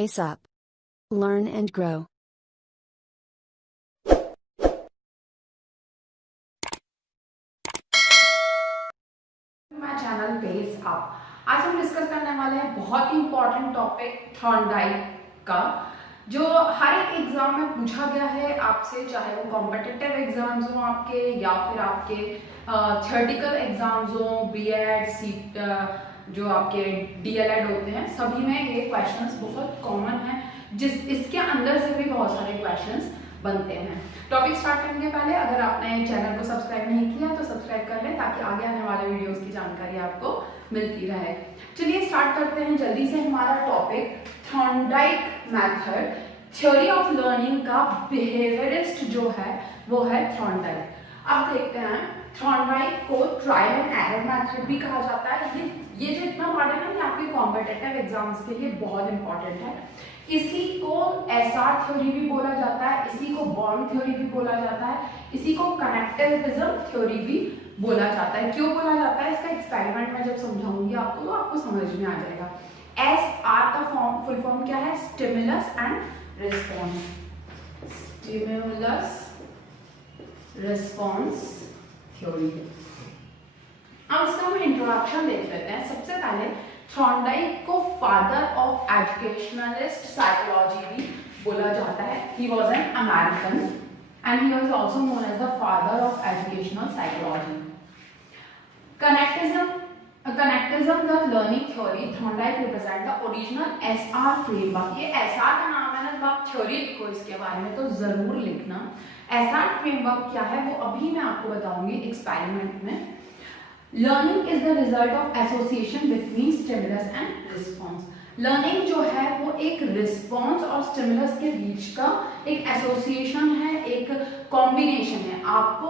pace up. Learn and grow. My channel Pace Up. आज हम discuss करने वाले हैं बहुत ही इंपॉर्टेंट टॉपिक थॉर्नडाइक का, जो हर एक एग्जाम में पूछा गया है आपसे, चाहे वो कॉम्पिटिटिव एग्जाम्स हो आपके या फिर आपके थ्योरेटिकल एग्जाम्स हो, बीएड सी जो आपके डीएलएड होते हैं, सभी में ये क्वेश्चंस बहुत कॉमन है, जिस इसके अंदर से भी बहुत सारे क्वेश्चंस बनते हैं। टॉपिक स्टार्ट करने के पहले अगर आपने चैनल को सब्सक्राइब नहीं किया तो सब्सक्राइब कर लें, ताकि आगे आने वाले वीडियोस की जानकारी आपको मिलती रहे। चलिए स्टार्ट करते हैं जल्दी से हमारा topic, Thorndike method, theory of learning का बिहेवियरिस्ट जो है वो है थॉर्नडाइक। अब देखते हैं, थॉर्नडाइक को ट्रायल एंड एरर मेथड भी कहा जाता है। ये जो इतना पढ़ा है ना, ये आपके कॉम्पिटिटिव एग्जाम्स के लिए बहुत इंपॉर्टेंट है। इसी को एसआर थ्योरी भी बोला जाता है, इसी को बॉन्ड थ्योरी भी बोला जाता है, इसी को कनेक्टिविज्म थ्योरी भी बोला जाता है। क्यों बोला जाता है, इसका एक्सपेरिमेंट में जब समझाऊंगी आपको तो आपको समझ में आ जाएगा। एसआर का फुल फॉर्म क्या है? Stimulus and response. Stimulus response theory. अब इसका हम इंट्रोडक्शन देख लेते हैं। सबसे पहले थॉर्नडाइक को फादर ऑफ एजुकेशनलिस्ट साइकोलॉजी भी बोला जाता है। He was an American and he was also known as the father of educational psychology. Connectionism the learning theory, Thorndike represent the original SR framework. ये एसआर का नाम है ना, आप थ्योरी लिखो इसके बारे में तो जरूर लिखना। एसआर फ्रेमवर्क क्या है वो अभी मैं आपको बताऊंगी एक्सपेरिमेंट में। Learning is the result of association between stimulus and response. Learning जो है वो एक रिस्पॉन्स और स्टिमुलस के बीच का एक एसोसिएशन है, एक कॉम्बिनेशन है। आपको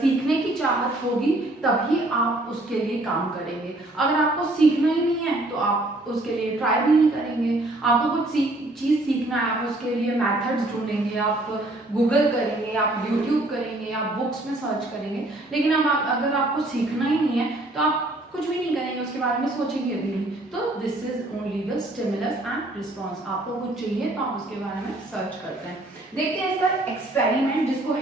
सीखने की चाहत होगी तभी आप उसके लिए काम करेंगे। अगर आपको सीखना ही नहीं है तो आप उसके लिए ट्राई भी नहीं करेंगे। आपको कुछ चीज सीखना है, आप उसके लिए मेथड्स ढूंढेंगे, आप गूगल करेंगे, आप यूट्यूब करेंगे, आप बुक्स में सर्च करेंगे, लेकिन अगर आपको सीखना ही नहीं है तो आप कुछ भी नहीं करेंगे, उसके बारे में सोचेंगे भी नहीं। तो this is only the stimulus and response. आपको कुछ चाहिए तो आप उसके बारे में सर्च करते हैं। देखते हैं इसका एक्सपेरिमेंट, जिसको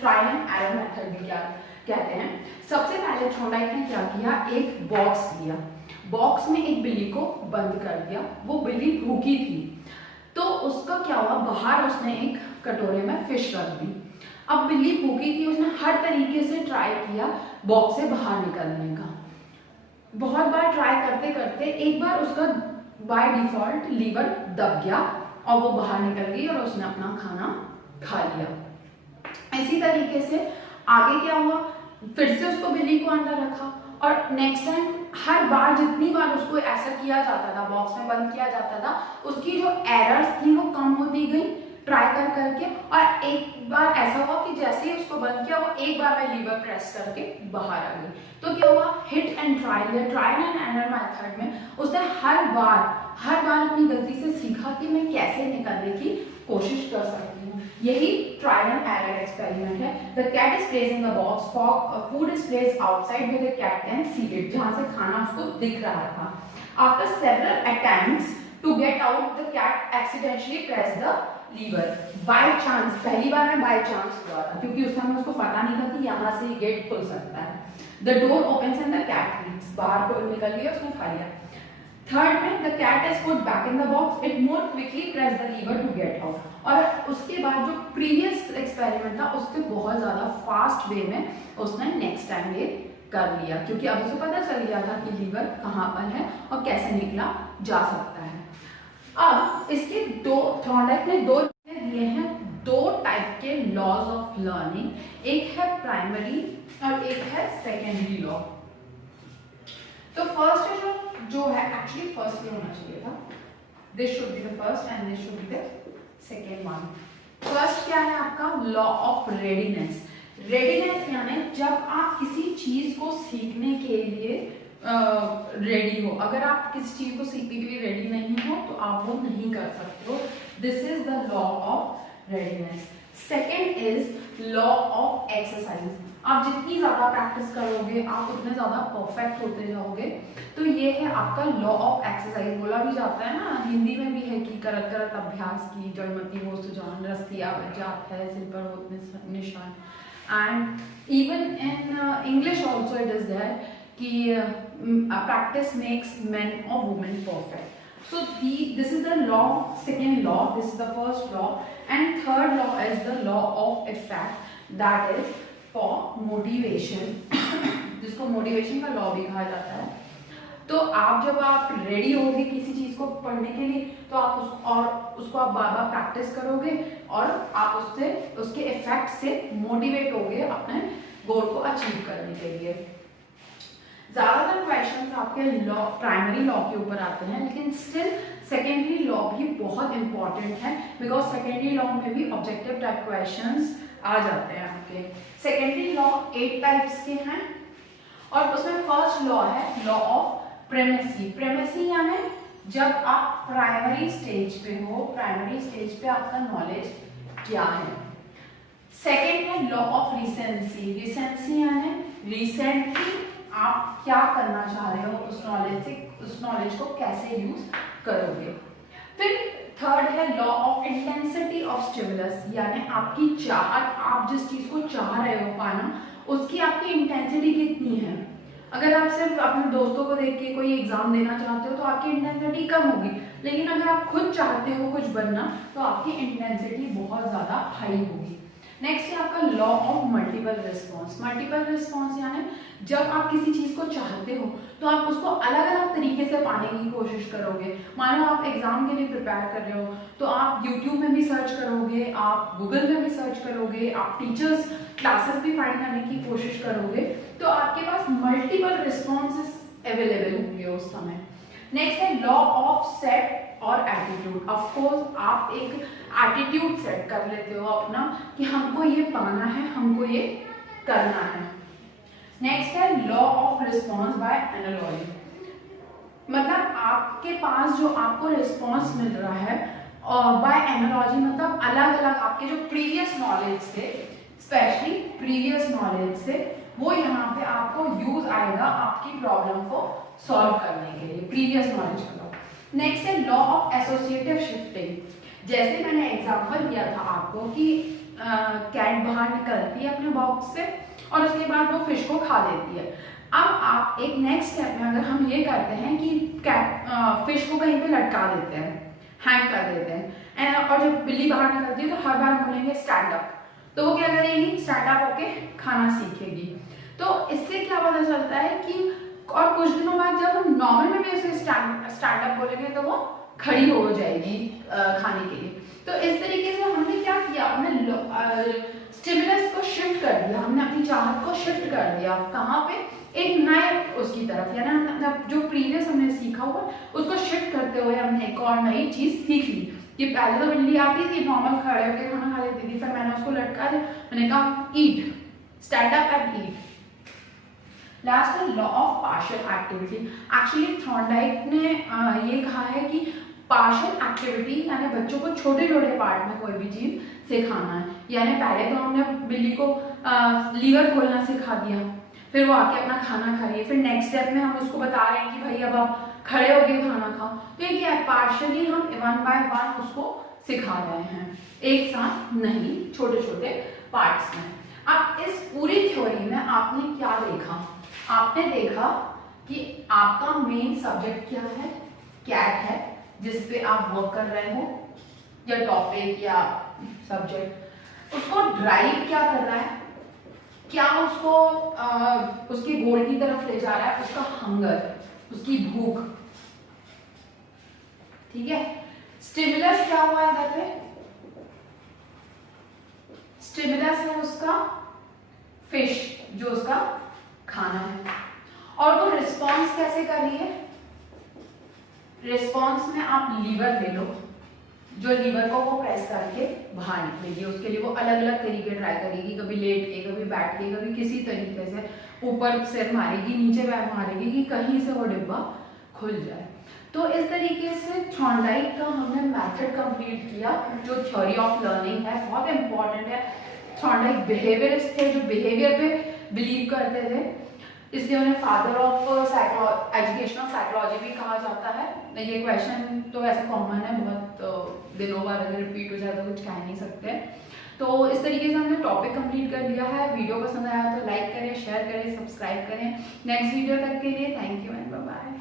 ट्रायल एंड एरर मेथड भी कहते हैं। सबसे पहले थॉर्नडाइक ने क्या किया, एक बॉक्स लिया, बॉक्स में एक बिल्ली को बंद कर दिया। वो बिल्ली भूखी थी, तो उसका क्या हुआ, बाहर उसने एक कटोरे में फिश रख दी। अब बिल्ली भूखी थी, उसने हर तरीके से ट्राई किया बॉक्स से बाहर निकलने का। बहुत बार ट्राई करते करते एक बार उसका बाय डिफॉल्ट लीवर दब गया और वो बाहर निकल गई और उसने अपना खाना खा लिया। इसी तरीके से आगे क्या हुआ, फिर से उसको बिल्ली को अंदर रखा और नेक्स्ट टाइम हर बार जितनी बार उसको ऐसा किया जाता था, बॉक्स में बंद किया जाता था, उसकी जो एरर्स थी वो कम होती गई ट्राई कर करके। और एक बार ऐसा हुआ कि जैसे ही उसको बंद किया वो एक बार में लीवर प्रेस करके बाहर आ गई। तो क्या हुआ, हिट एंड ट्रायल या ट्रायल एंड एरर मेथड में उसने हर बार अपनी गलती से सीखा कि मैं कैसे निकलने की कोशिश कर सकती हूँ। यही ट्रायल एंड एरर एक्सपेरिमेंट है। The cat is placed in the box, food is placed outside with the cat can see it, जहां से खाना उसको दिख रहा था। After several attempts to get out, the cat accidentally press the lever by chance. पहली बार में बाय चांस हुआ था, क्योंकि उस समय उसको पता नहीं था कि यहाँ से गेट खुल सकता है। The door opens and the cat eats, बाहर को निकल गया, उसने खा लिया। थर्ड में the cat is put back in the box, it more quickly press the lever to get out. और उसके बाद जो प्रीवियस एक्सपेरिमेंट था उससे बहुत ज्यादा फास्ट वे में उसने नेक्स्ट टाइम ये कर लिया, क्योंकि अब उसे पता चल गया था कि लीवर कहाँ पर है और कैसे निकला जा सकता है। अब इसके थॉर्नडाइक ने दो दिए हैं, दो टाइप के लॉज ऑफ लर्निंग, एक है प्राइमरी और एक है सेकेंडरी लॉ। तो फर्स्ट जो है एक्चुअली फर्स्ट ये होना चाहिए था, this should be the first and this should be the second one. First क्या है आपका, लॉ ऑफ रेडीनेस। रेडीनेस यानी जब आप किसी चीज को सीखने के लिए रेडी हो। अगर आप किसी चीज को सीखने के लिए रेडी नहीं हो तो आप वो नहीं कर सकते हो। This is the law of readiness. Second is law of exercise. आप जितनी ज़्यादा प्रैक्टिस करोगे आप उतने ज़्यादा परफेक्ट होते जाओगे। तो ये है आपका लॉ ऑफ एक्सरसाइज। बोला भी जाता है ना, हिंदी में भी है कि करत करत अभ्यास की जड़मति हो सुजान, रस्तियाँ बच जात है सिर पर होत निशान। And even in English also it is there कि प्रैक्टिस मेक्स मैन और women perfect. So this is the law, second law, this is the first law, and third law is the law of effect, that is for motivation जिसको motivation का law भी कहा जाता है। तो आप जब आप रेडी होगे किसी चीज़ को पढ़ने के लिए तो आप उसको आप बार बार प्रैक्टिस करोगे और आप उससे उसके इफेक्ट से मोटिवेट होगे अपने गोल को अचीव करने के लिए। ज़्यादातर क्वेश्चंस आपके लॉ प्राइमरी लॉ के ऊपर आते हैं, लेकिन स्टिल सेकेंडरी लॉ भी बहुत इंपॉर्टेंट है, बिकॉज सेकेंडरी लॉ में भी ऑब्जेक्टिव टाइप क्वेश्चंस आ जाते हैं आपके। सेकेंडरी लॉ 8 टाइप्स के हैं और उसमें फर्स्ट लॉ है लॉ ऑफ प्रेमेसी। प्रेमेसी यानी जब आप प्राइमरी स्टेज पे हो, प्राइमरी स्टेज पे आपका नॉलेज क्या है। सेकेंड है लॉ ऑफ रिसेंसी। रिसेंसी यानी रिसेंटली आप क्या करना चाह रहे हो उस नॉलेज से, उस नॉलेज को कैसे यूज करोगे। फिर थर्ड है law of intensity of stimulus, यानी आपकी चाहत, आप जिस चीज को चाह रहे हो पाना उसकी आपकी इंटेंसिटी कितनी है। अगर आप सिर्फ अपने दोस्तों को देख के कोई एग्जाम देना चाहते हो तो आपकी इंटेंसिटी कम होगी, लेकिन अगर आप खुद चाहते हो कुछ बनना तो आपकी इंटेंसिटी बहुत ज्यादा हाई होगी। नेक्स्ट है आपका law of multiple response. Multiple response यानी जब आप किसी चीज को चाहते हो तो आप उसको अलग अलग तरीके से पाने की कोशिश करोगे। मानो आप एग्जाम के लिए प्रिपेयर कर रहे हो तो आप यूट्यूब में भी सर्च करोगे, आप गूगल में भी सर्च करोगे, आप टीचर्स क्लासेस भी फाइंड करने की कोशिश करोगे, तो आपके पास मल्टीपल रिस्पॉन्सेस अवेलेबल होंगे उस समय। नेक्स्ट है लॉ ऑफ सेट और एटीट्यूड। ऑफ कोर्स आप एक एटीट्यूड सेट कर लेते हो अपना कि हमको ये पाना है, हमको ये करना है। नेक्स्ट है law of response by analogy, मतलब आपके पास जो आपको रिस्पॉन्स मिल रहा है और बाय एनालॉजी मतलब अलग अलग आपके जो प्रीवियस नॉलेज से, स्पेशली प्रीवियस नॉलेज से, वो यहाँ पे आपको यूज आएगा आपकी प्रॉब्लम को सॉल्व करने के लिए, प्रीवियस नॉलेज का लॉ। नेक्स्ट है लॉ ऑफ एसोसिएटिव शिफ्टिंग। जैसे मैंने एग्जांपल दिया था आपको कि कैट बाहर निकलती है अपने बॉक्स से और उसके बाद वो फिश को खा लेती है। अब आप एक नेक्स्ट स्टेप में अगर हम ये करते हैं कि कैट फिश को कहीं पे लटका देते हैं, हैंग कर देते हैं, और जब बिल्ली बाहर निकलती है तो हर बार बोलेंगे स्टैंड अप, तो वो क्या करेगी, स्टैंड अप होके खाना सीखेगी। तो इससे क्या पता चलता है कि और कुछ दिनों बाद जब हम नॉर्मल में भी उसे स्टैंड अप बोलेंगे तो वो खड़ी हो जाएगी खाने के लिए। तो इस तरीके से हमने क्या किया, हमने स्टिमुलस को शिफ्ट कर दिया, हमने अपनी चाहत को शिफ्ट कर दिया कहाँ पे, एक नए उसकी तरफ, यानी हमने जो प्रीवियस हमने सीखा हुआ उसको शिफ्ट करते हुए हमने एक और नई चीज सीख ली। कि पहले तो बिल्ली आती थी नॉर्मल खड़े होकर खाना खा लेती थी, फिर मैंने उसको लटका दिया, मैंने कहा eat, stand up and eat. Last है law of partial activity. Actually Thorndike ने ये कहा है कि पार्शियल एक्टिविटी यानी बच्चों को छोटे छोटे पार्ट में कोई भी चीज सिखाना है। यानी पहले तो हमने बिल्ली को लीवर खोलना सिखा दिया, फिर वो आके अपना खाना खा रही है, फिर नेक्स्ट स्टेप में हम उसको बता रहे हैं कि भाई अब आप खड़े होके खाना खाओ। तो ये क्या है, पार्शियली हम 1 बाय 1 उसको सिखा रहे हैं, एक साथ नहीं, छोटे छोटे पार्ट्स में। अब इस पूरी थ्योरी में आपने क्या देखा, आपने देखा कि आपका मेन सब्जेक्ट क्या है, कैट है जिस पे आप वर्क कर रहे हो, या टॉपिक या सब्जेक्ट, उसको ड्राइव क्या कर रहा है, क्या उसको उसके गोल की तरफ ले जा रहा है, उसका हंगर, उसकी भूख, ठीक है। स्टिमुलस क्या हुआ है इधर पे, स्टिमुलस है उसका फिश, जो उसका खाना है, और वो रिस्पॉन्स कैसे कर रही है, रिस्पॉन्स में आप लीवर ले लो, जो लीवर को वो प्रेस करके बाहर निकलेगी, उसके लिए वो अलग अलग तरीके ट्राई करेगी, कभी लेट के, कभी बैठ के, कभी किसी तरीके से ऊपर सिर मारेगी, नीचे पैर मारेगी कि कहीं से वो डिब्बा खुल जाए। तो इस तरीके से थॉर्नडाइक का हमने मेथड कंप्लीट किया, जो थ्योरी ऑफ लर्निंग है, बहुत इंपॉर्टेंट है। थॉर्नडाइक बिहेवियरिस्ट थे, जो बिहेवियर पे बिलीव करते थे, इसलिए उन्हें father of education of psychology भी कहा जाता है। ये क्वेश्चन तो वैसे कॉमन है, बहुत दिनों बाद अगर रिपीट हो जाए तो कुछ कह नहीं सकते। तो इस तरीके से हमने टॉपिक कंप्लीट कर लिया है। वीडियो पसंद आया तो लाइक करें, शेयर करें, सब्सक्राइब करें। नेक्स्ट वीडियो तक के लिए thank you and bye bye.